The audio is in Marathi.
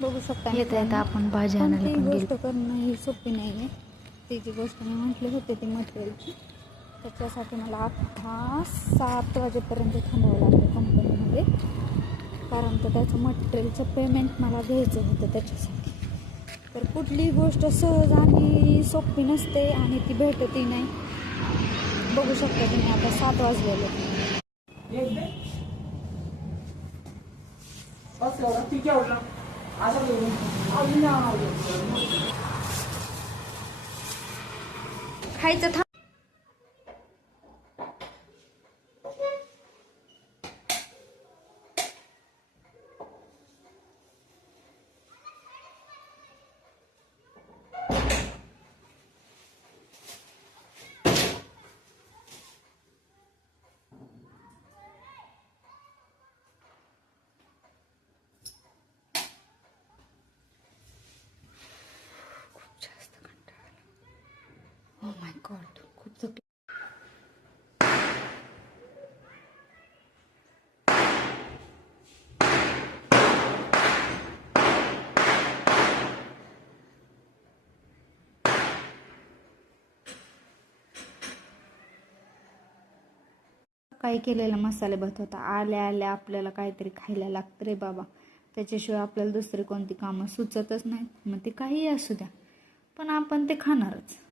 बघू शकता येता आपण भाजी आणायला कोणतीही पण गोष्ट गेलो. करणं ही सोपी नाही आहे. ती जी गोष्ट मी म्हटली होते ती मटेरियलची, त्याच्यासाठी मला अख्खा 7 वाजेपर्यंत थांबावं लागलं कंपनीमध्ये, कारण तर त्याचं मटेरियलचं पेमेंट मला घ्यायचं होतं त्याच्यासाठी. तर कुठलीही गोष्ट सहज आणि सोपी नसते आणि ती भेटतही नाही. बघू शकता तुम्ही आता 7 वाजलेले. खायचं थांब. Oh my God, खूप थकले. काही केलेला मसाले भात होता. आल्या आल्या आपल्याला काहीतरी खायला लागतं रे बाबा, त्याच्याशिवाय आपल्याला दुसरी कोणती कामं सुचतच नाहीत. मग ते काहीही असू द्या, पण आपण ते खाणारच.